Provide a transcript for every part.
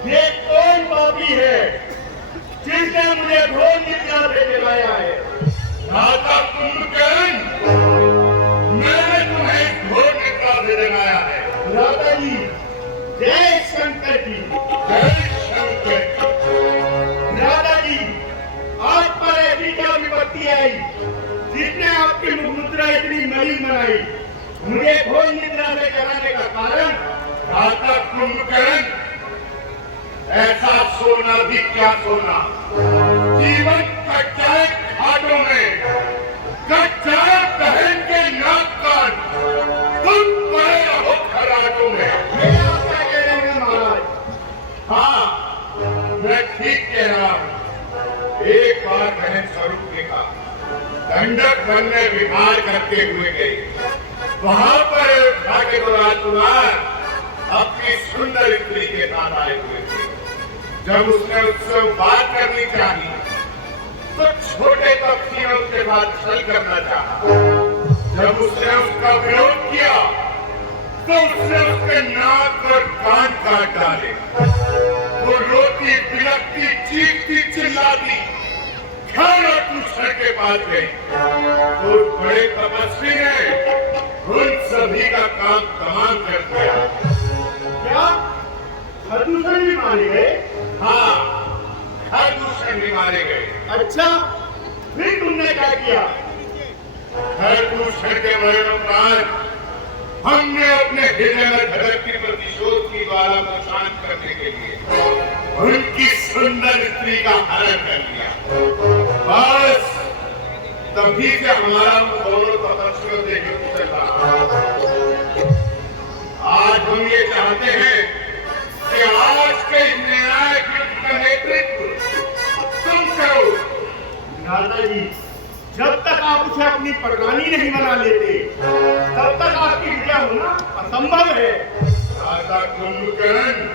ये कौन पापी है जिसने मुझे घोर निद्रा से जगाया है? राजा कुंभकर्ण, मैंने तुम्हें घोर निद्रा से जगाया है। राजा जी, जय शंकर जी। जय शंकर जी। राजा जी, आप पर ऐसी क्या विपत्ति आई जिसने आपकी मुद्रा इतनी मलिन बनाई? मुझे घोर निद्रा से जगाने का कारण? राजा कुंभकर्ण, ऐसा सोना भी क्या सोना, जीवन कट जाए घाटों में, कट जाए बहन के नाक कान, तुम पड़े रहो खराटों में। ये आप क्या कह रहे हैं महाराज? हाँ, मैं ठीक कह रहा हूँ। एक बार मैंने स्वरूप देखा, दंडक वन में विहार करते हुए गए। वहां पर अयोध्या के दो राजकुमार अपनी सुंदर स्त्री के साथ आए हुए थे। जब उसने उससे बात करनी चाहिए तो छोटे पक्षी ने उसके साथ छल करना चाहा। जब उसने उसका विरोध किया तो उसने उसके नाक और कान काट डाले। वो रोती बिलखती चीखती चिल्लाती दूसरे के पास गई। तो बड़े तपस्वी ने उन सभी का काम तमाम कर दिया। क्या खरदूषण भी मारे गए? हाँ, खरदूषण भी मारे गए। अच्छा, फिर तुमने क्या किया? खरदूषण के मरणोपरांत हमने अपने हृदय में धड़कती प्रतिशोध की ज्वाला को शांत करने के लिए उनकी सुंदर स्त्री का हरण कर लिया। बस तभी से हमारा दोनों तपस्वियों से युद्ध चल रहा। आज हम ये चाहते हैं कि आज के निर्णायक युद्ध का नेतृत्व तुम करो। राजा जी, जब तक आप उसे अपनी परगानी नहीं बना लेते तब तक आपकी विजय होना असंभव है। राजा कुंभकर्ण,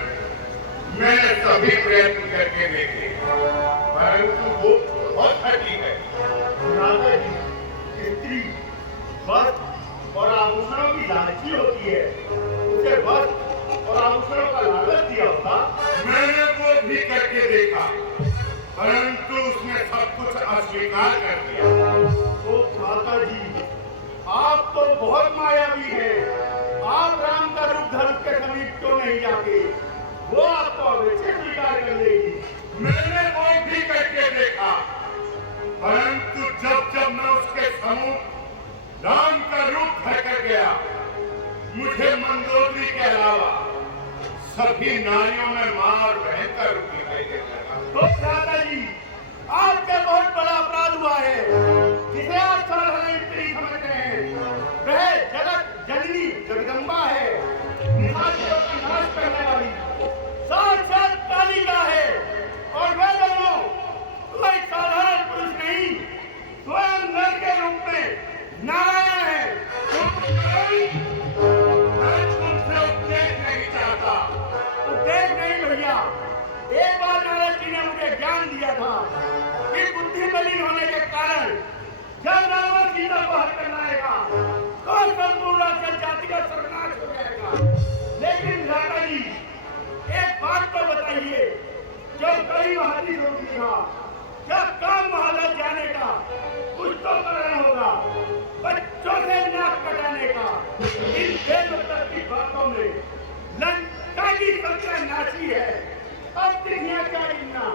मैंने सभी प्रयत्न करके देखे, परंतु वो बहुत हठी है। राजा जी, स्त्री वस्त्र और आभूषणों की लालची होती है। उसे वस्त्र और आभूषणों का लालच दिया होता। मैंने वो भी करके देखा, परंतु उसने सब कुछ अस्वीकार कर दिया। तो भ्राता जी, आप तो बहुत मायावी हैं। आप राम का रूप धर के समीप तो नहीं जाते, वो आपको अवश्य स्वीकार कर लेगी। मैंने वो भी करके देखा, परंतु जब जब मैं उसके सम्मुख राम का रूप धर कर गया, मुझे मंदोदरी के अलावा सभी नारियों में मां और बहन का रूप दिखाई देता था। तो भ्राता जी, आपका बहुत बड़ा अपराध हुआ है जिसे आप साधारण स्त्री समझ रहे हैं। वह जगदम्बा है, निशाचरों का नाश करने वाली साक्षात कालिका है। और वे दोनों कोई साधारण पुरुष नहीं, स्वयं नर के रूप में नारायण है। मैं तुमसे उपदेश नहीं चाहता। उपदेश नहीं भैया, एक बार नारद जी ने मुझे ज्ञान दिया था कि बुद्धि मलिन होने के कारण जब रावण सीता को हर करना आएगा तो संपूर्ण जाति का सर्वनाश हो जाएगा। लेकिन राजा जी एक बात तो बताइए, जो कई हाथी रोकी था, क्या काम महाराज जाने का कुछ तो कारण होगा, बच्चों से नाक कटाने का। इन बेमतलब की बातों में लंका की सत्यानाशी है। अब दुनिया क्या गिनना,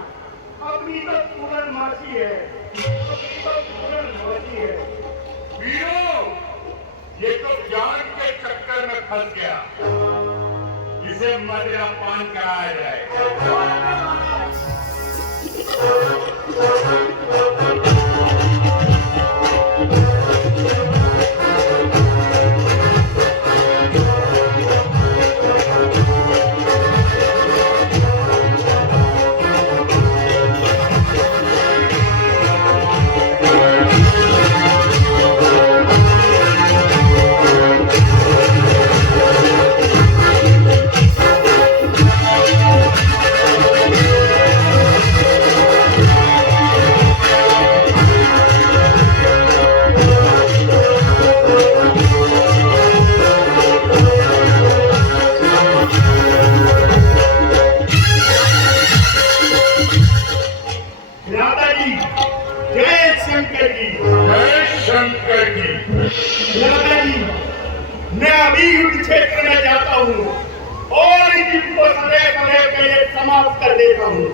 अपनी तो पूर्ण मासी है, अपनी तो पूर्ण मासी है। वीरों, ये तो ज्ञान के चक्कर में फंस गया। इसे मदिरा पान कराया जाए। मैं अभी युद्ध क्षेत्र में जाता हूँ और इस युद्ध को सदैव सदैव के लिए समाप्त कर देता हूँ।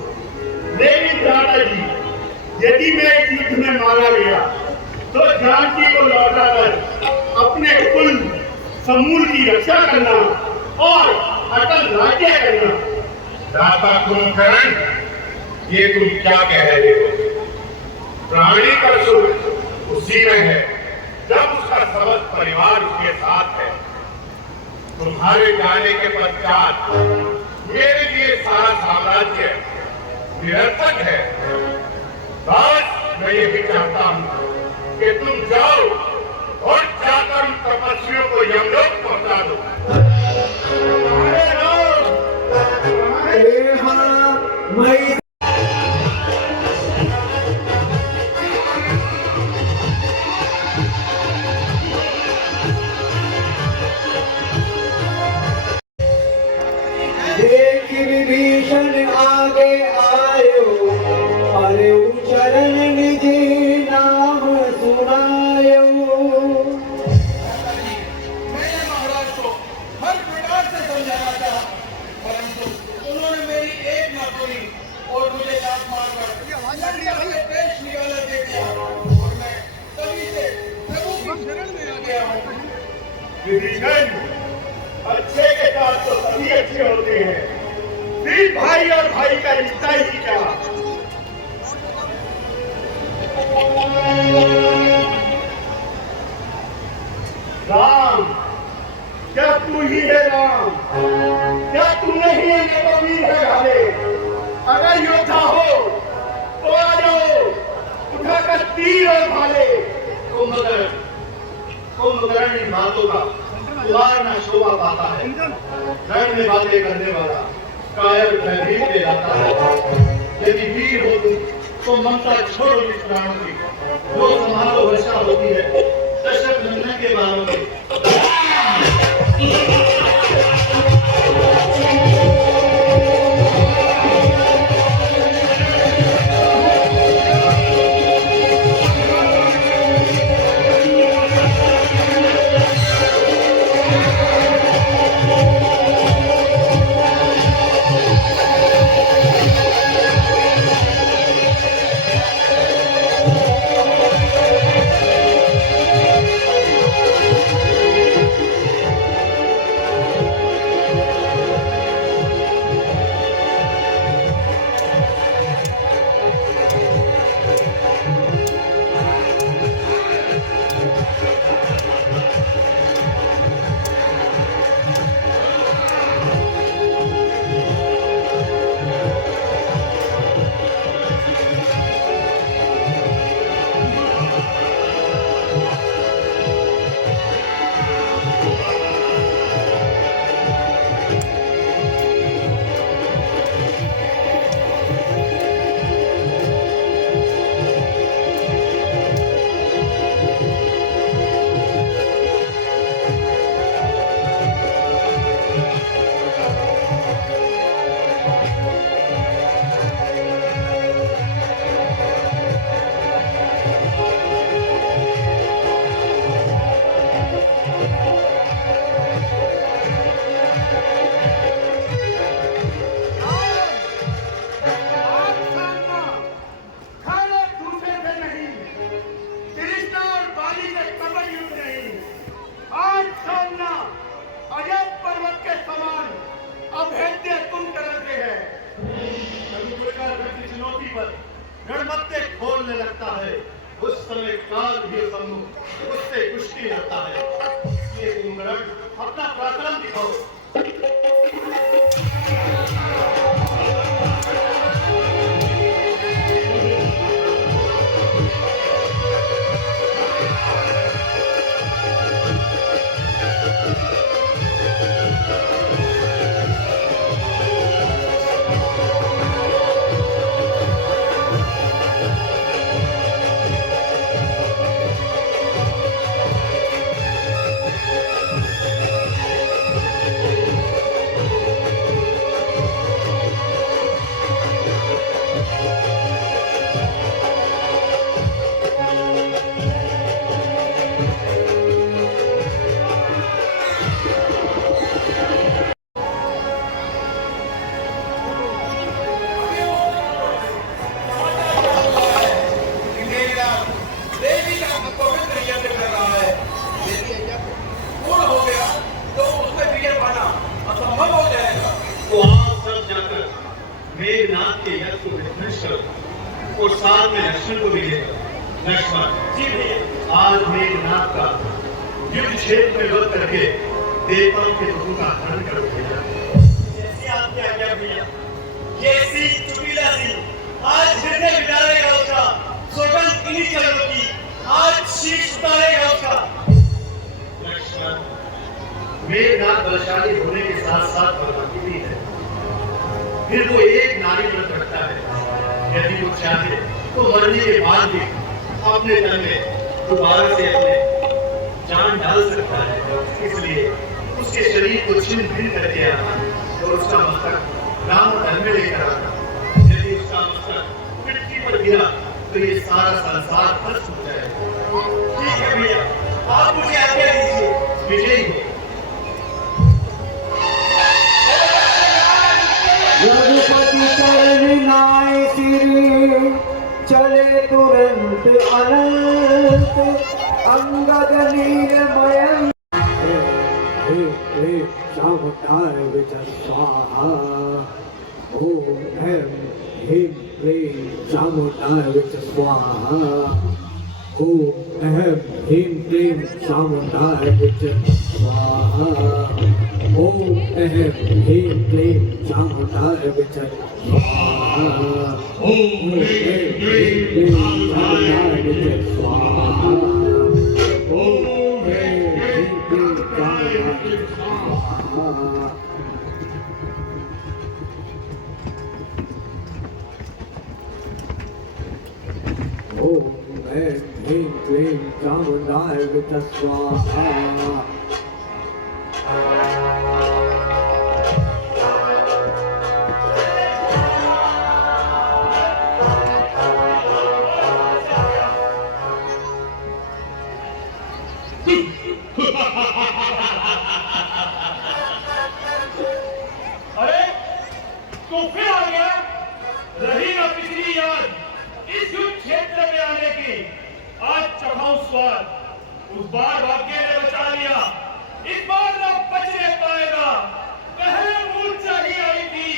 लेकिन राजा जी, यदि मैं इस युद्ध में मारा गया तो जानकी को लौटाकर अपने कुल समूल की रक्षा करना और अटल राज्य करना। दाता कुंभकर्ण, ये तुम क्या कह रहे हो? प्राणी का सुख उसी में है जब उसका समस्त परिवार उसके साथ है। तुम्हारे जाने के पश्चात मेरे लिए सारा साम्राज्य निरर्थक है। बस मैं यही चाहता हूँ कि तुम जाओ और जाकर उन तपस्वियों को यमलोक पहुंचा दो। विभीषण आगे आयो, अरे चरण निधि नाम सुनायो। मैंने महाराज को हर प्रकार से समझाया था, परंतु उन्होंने मेरी एक न सुनी और मुझे लात मारकर पेश निकाला दे दिया और मैं तभी से प्रभु की शरण में आ गया हूँ। विभीषण, अच्छे के साथ तो सभी अच्छे होते हैं, फिर भाई और भाई का रिश्ता ही क्या? राम, क्या तू ही है राम? क्या तू नहीं है नववीर है घाले? अगर योद्धा हो तो आ जाओ, उठाकर तीर और भाले। कुंभकर्ण इन बातों का उदाहरण शोभा पाता है। धर्म में बातें करने वाला कायर भयभीत ले जाता है। यदि वीर हो तुम तो ममता छोड़ो इस प्राणों की, जो संभालो वर्षा होती है दशरथ नंदन के बालों में। भी लगता है। ये कुंभकर्ण अपना पराक्रम दिखाओ। देवी का पवित्र यज्ञ कर रहा है, लेकिन यज्ञ पूर्ण हो गया तो उसमें विजय पाना असंभव हो जाएगा। तो आप सब जाकर मेघनाथ के यज्ञ को विध्वंस करो और साथ में लक्ष्मण को भी लेकर। लक्ष्मण जी भैया। आज मेघनाथ का युद्ध क्षेत्र में वध करके देवताओं के दुखों का हरण करो भैया। जैसी आपकी आज्ञा भैया। जैसी चुटीला सिंह आज हृदय बिगाड़ेगा उसका, सौगंध इन्हीं चरणों की, आज शीश उतारेगा उसका। लक्ष्मण, मेघनाथ बलशाली होने के साथ साथ बलवान भी है। फिर वो एक नारी व्रत रखता है। यदि वो चाहे तो मरने के बाद भी अपने तन में दोबारा से अपने जान डाल सकता है। इसलिए उसके शरीर को छिन्न भिन्न करके आना और उसका मस्तक राम धर्म में लेकर आना। यदि उसका मस्तक मिट्टी पर गिरा तो ये सारा संसार ध्वस्त हो जाएगा। ठीक है भैया, आप मुझे आज्ञा दीजिए। विजयी हो। रघुपति चरण नाय सिर, चले तुरंत अनंत, अंगद नीलमय। हे सावतार विजय स्वाहा, ओम ह्रीं क्लीं सावतार विजय स्वाहा, ओम ह्रीं क्लीं सावतार विजय स्वाहा, ओम ह्रीं क्लीं सावतार विजय स्वाहा, ओम ह्रीं क्लीं सावतार विजय स्वाहा, ओम ह्रीं क्लीं सावतार विजय स्वाहा। ओम ह्रीं क्लीं चामुण्डाय विद्महे स्वाहा। अरे तू फिर आ गया। रही ना पिछली याद इस युद्ध क्षेत्र में आने की। आज चढ़ाऊ स्वाद। उस बार भाग्य ने बचा लिया, इस बार न बचने पाएगा। पहले मूर्छा ही आई थी,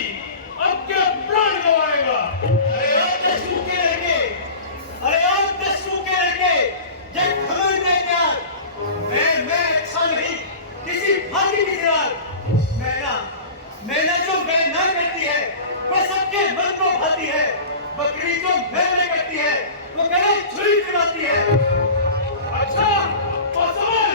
अब के प्राण गवाएगा। अरे आप दस्यु के लड़के, अरे आप दस्यु के लड़के, ये खबर में क्या? मैं अच्छा नहीं, किसी भांति की दीवार। मैंने जो मैं न करती है, वह सबके मन को भाती है। बकरी जो मैं करती है, वो गले छुरी चुराती है। अच्छा तो समझ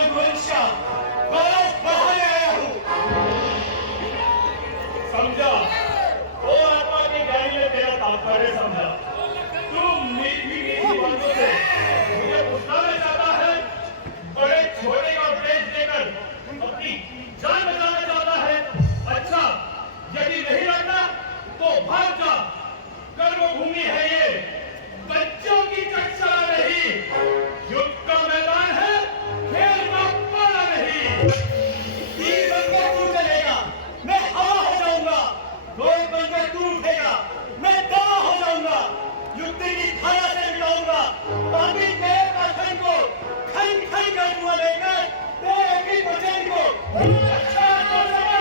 रघुवंश का गौरव बढ़ाने आया हूँ। समझा, वो आत्मा की गाड़ी में तेरा तात्पर्य समझा। तुम मीठी बातों से मुझे बुझाना चाहता है, बड़े छोटे का उपदेश देकर अपनी जान बचाना चाहता है। अच्छा, यदि नहीं लगता तो भाग जा। कर्मभूमि है ये, बच्चों की कक्षा नहीं, युद्ध का मैदान है, खेल का पाला नहीं। तीर बनकर तू चलेगा, मैं हवा हो जाऊंगा। रोड बनकर तू उठेगा, मैं दवा हो जाऊंगा। युद्ध की धारा से मिटाऊंगा, बाकी तेरे बचन को खन खन कर धुआं लेकर तेरे की वचन को अच्छा तो समझ।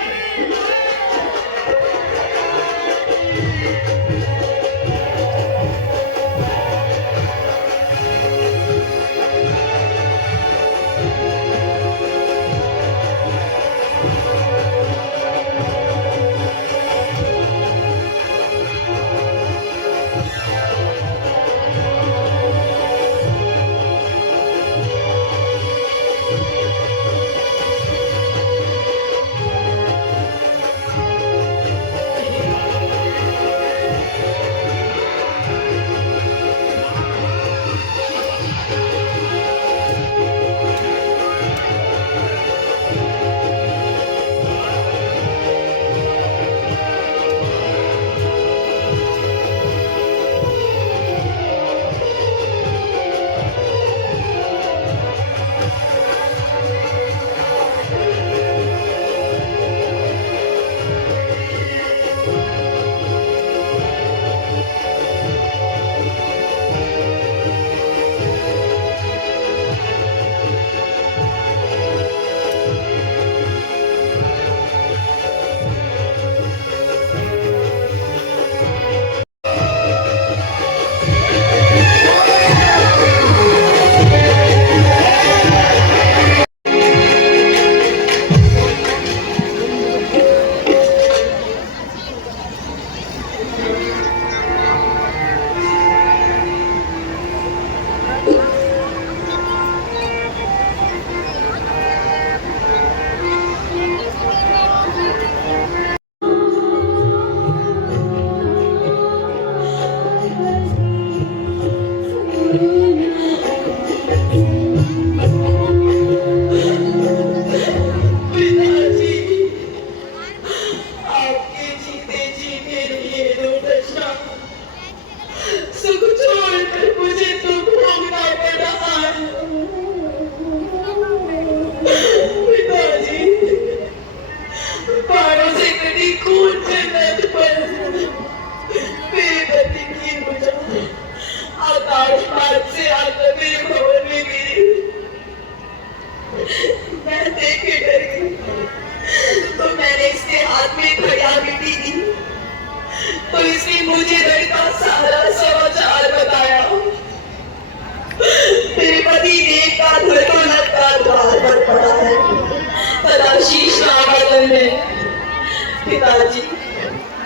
पिताजी,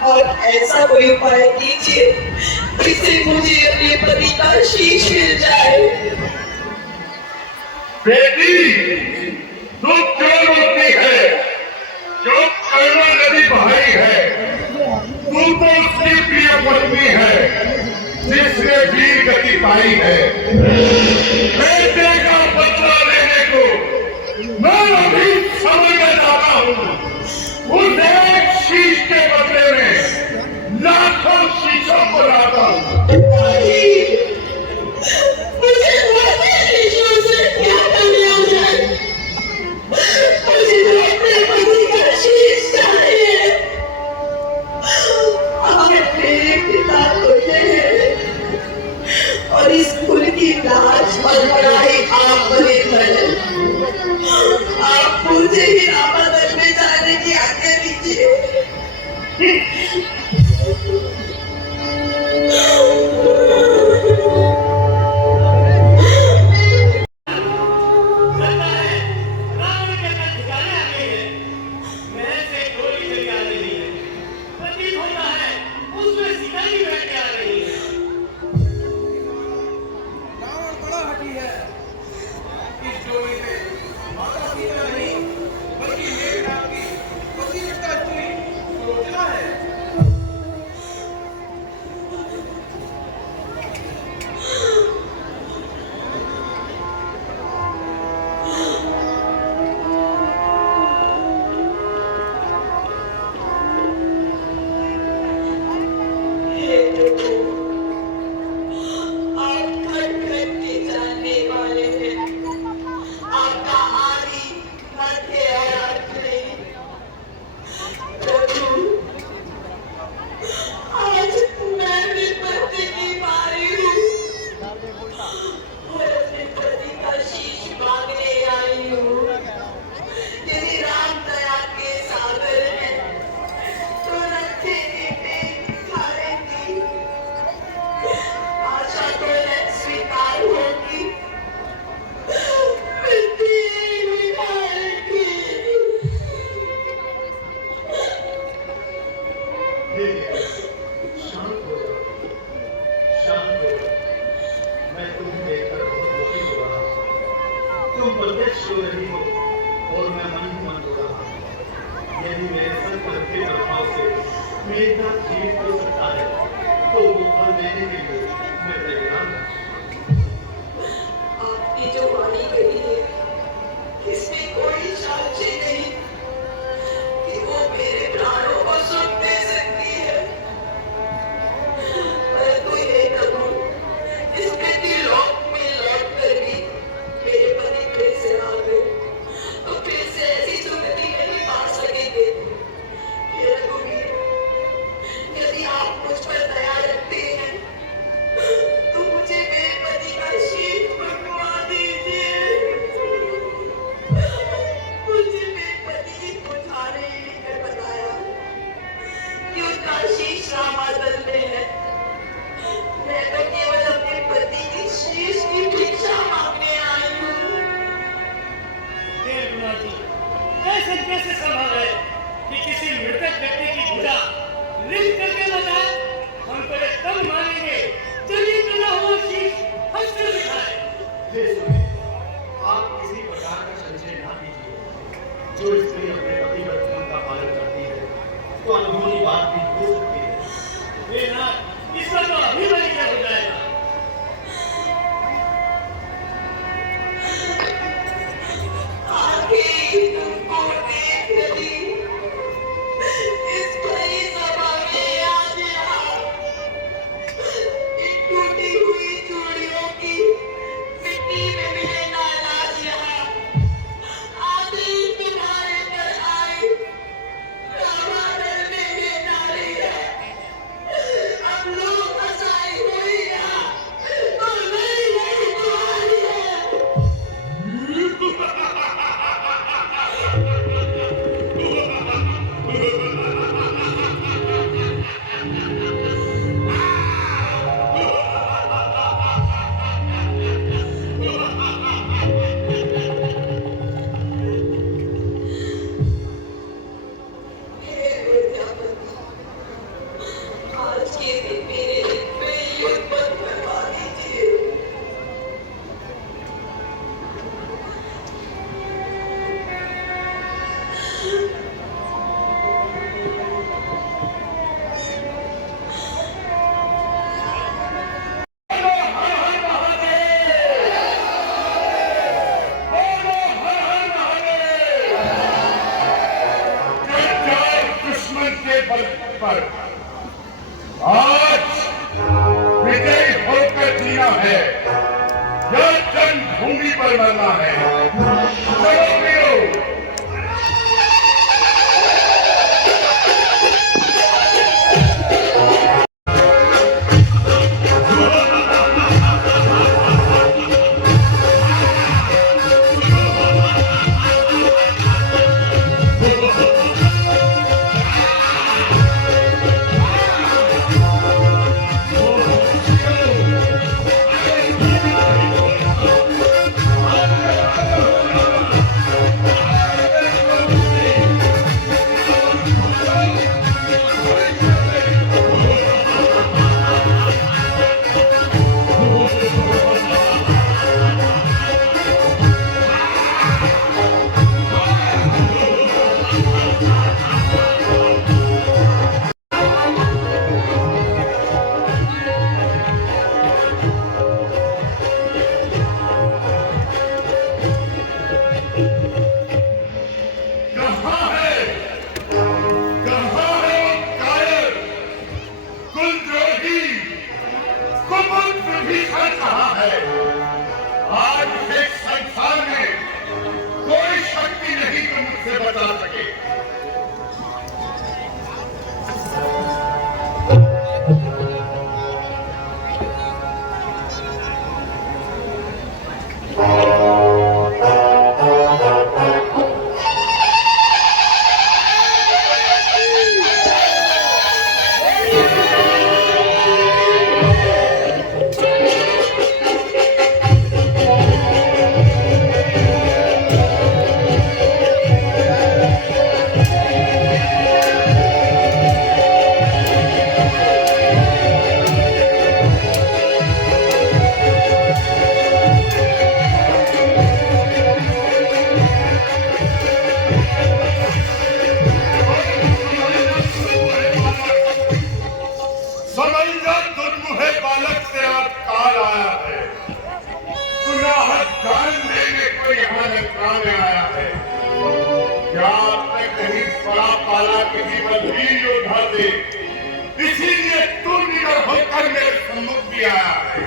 और ऐसा कोई उपाय कीजिए जिससे मुझे अपने पति का शीश मिल जाए। बेटी, तू क्यों रोती है? जो करुणा नदी बहाई है, तू तो उसकी प्रिय पत्नी है जिसने वीर गति पाई है। बेटे का बदला लेने को मैं अभी समझना चाहता हूँ। उस एक शीश के बदले में लाखों शीशों को लाता हूँ। मुझे शीशों से क्या करने हो जाए? मुझे अपने पति का शीश चाहिए। आप मेरे पिता को दे और इस कुल की लाज और बड़ाई जी ने संकल्प के प्रभाव से मेरे साथ जीवित हो सकता है, तो वो फल देने के लिए मैं तैयार हूँ। आपकी जो वाणी कही है, इसमें कोई साक्षी नहीं कि वो मेरे प्राणों को सुख दे सकती है। परंतु ये करूं, इस लोक में लौट कर भी मेरे पति फिर से आ गए, तो फिर से ऐसी सुगति नहीं पा सकेंगे। हे रघुवीर, यदि आप मुझ पर दया रखते हैं, तो मुझे मेरे पति का शीश बनवा दीजिए। मुझे मेरे पति की पुजारी ने बताया कि उनका शीश रामादल में है। मैं तो केवल अपने पति की शीश की भिक्षा मांगने आई हूँ। देवगुना जी, ऐसे कैसे संभव है कि किसी मृतक व्यक्ति की पूजा लिख करके बताए? हम पहले तब मानेंगे चलिए चला हुआ शीश हंसकर दिखाए। ये सुनिए, आप किसी प्रकार का संशय ना कीजिए। जो स्त्री अपने पति वचन का पालन करती है, तो अनहोनी बात भी हो सकती है। हे नाथ, इसका तो अभी बलिदान हो जाएगा। आंखें तुमको देख रही, इस भरी सभा में आज यहाँ इन टूटी हुई चूड़ियों की मिट्टी में मिले नालाज यहाँ आदि किनारे पर आए। रामादल में ये नारी है, अब लोग हंसाई हुई यहाँ, और नहीं तुम्हारी है। हे प्रजापति, आज के दिन मेरे पे युद्ध बंद करवा दीजिए। दुश्मन के बल पर आज विजयी होकर जीना है या जन्मभूमि पर मरना है। चलो वीरों, काम में आया है। क्या आपने कहीं पड़ा पाला किसी बलवीर योद्धा से, इसीलिए तू निडर होकर मेरे सम्मुख भी आया है।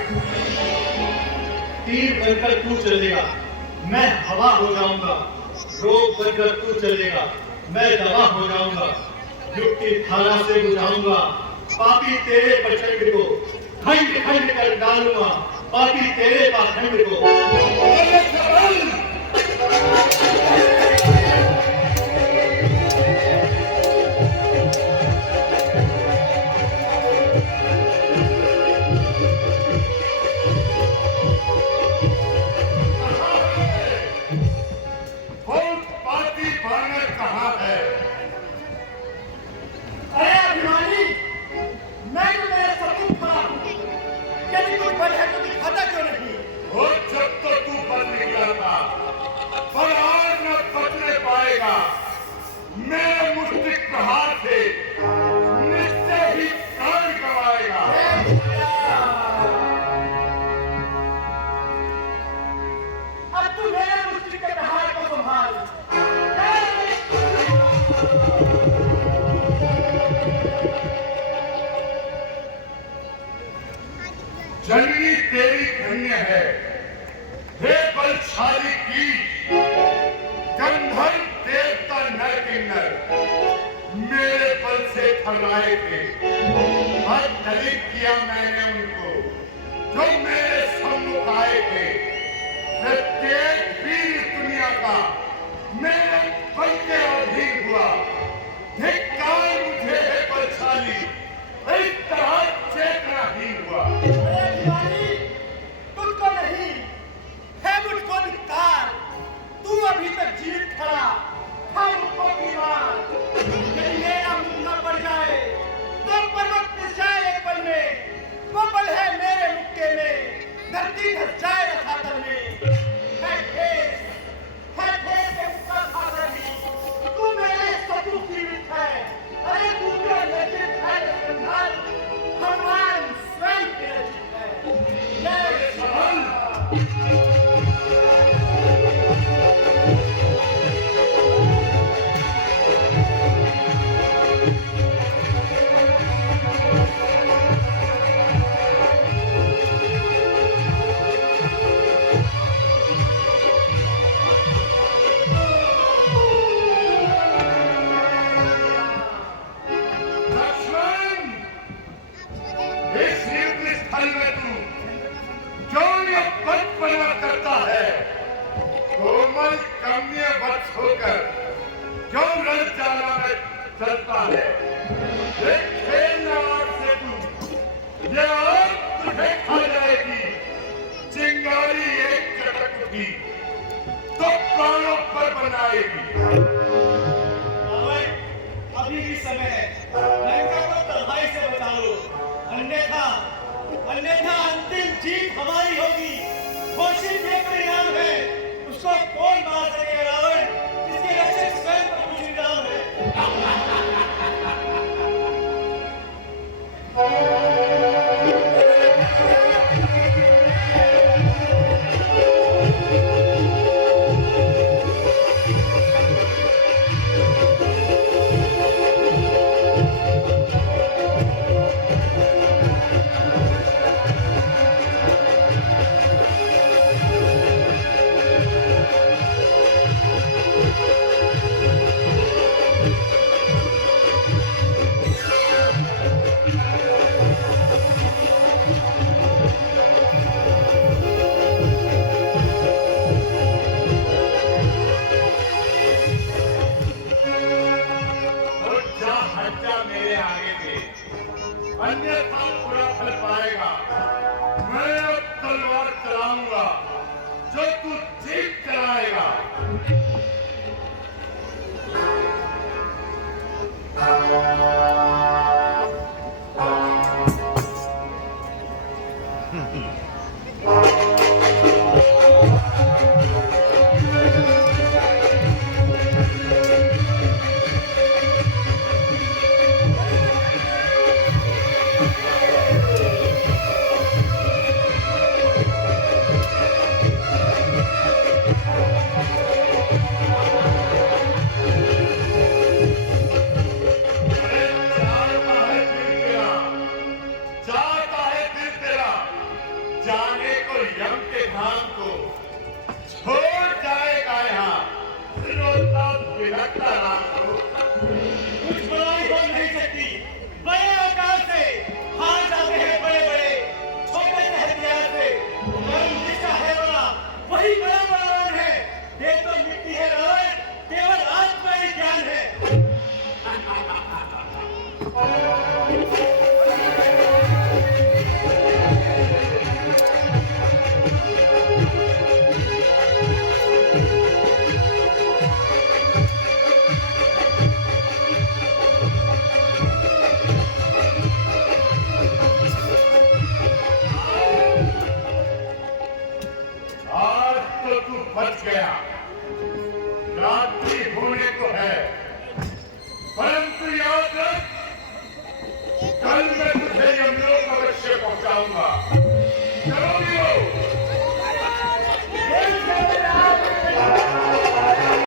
तीर बनकर तू चलेगा, मैं हवा हो जाऊंगा। रोग बनकर तू चलेगा, मैं दवा हो जाऊंगा। युग की धारा से बुझाऊंगा पापी तेरे प्रचंड को, खंड खंड कर डालूंगा पापी तेरे पाखंड को। अरे चल! मेरे मुष्टिक प्रहार से निश्चय ही प्राण गंवाएगा। अब तू मेरे मुष्टिक के प्रहार को संभाल। जननी तेरी धन्य है, हे बलशाली की गंधर्व देवता नर किन्नर मेरे बल से थर्राए थे। हर दलित किया मैंने उनको जो मेरे सम्मुख आए थे। प्रत्येक वीर दुनिया का मेरे बल के अधीन हुआ। धिक्कार मुझे है बलशाली, इस तरह चेतनाहीन हुआ। तुझको नहीं है मुझको धिक्कार। तू अभी तक जीवित खड़ा, हम मुझको बीमार। यदि मेरा मुंह न पड़ जाए तो पर्वत पिस जाए एक पल में। वो पल है मेरे मुक्के में, धरती धस जाए रसातल में। है ठेस के मुक्का खाकर भी तू मेरे सपूत जीवित है। अरे तू जो लज्जित है कंधार, भगवान स्वयं के लज्जित है। जय श्री चलता है एक खेल आग से तू, ये आग तुझे खा जाएगी। चिंगारी एक चटक उठी तो प्राणों पर बनाएगी। अभी भी समय है, लंका को तलवार से बचा लो, अन्यथा अंतिम जीत हमारी होगी। घोषित ये परिणाम है, उसको कौन मार सकेगा? रावण, जिसके रक्षक स्वयं प्रभु श्री राम है। अन्यथा पूरा फल पाएगा। मैं अब तलवार चलाऊंगा जो तू जीत चलाएगा। रात्रि होने को है, परंतु याद रख, कल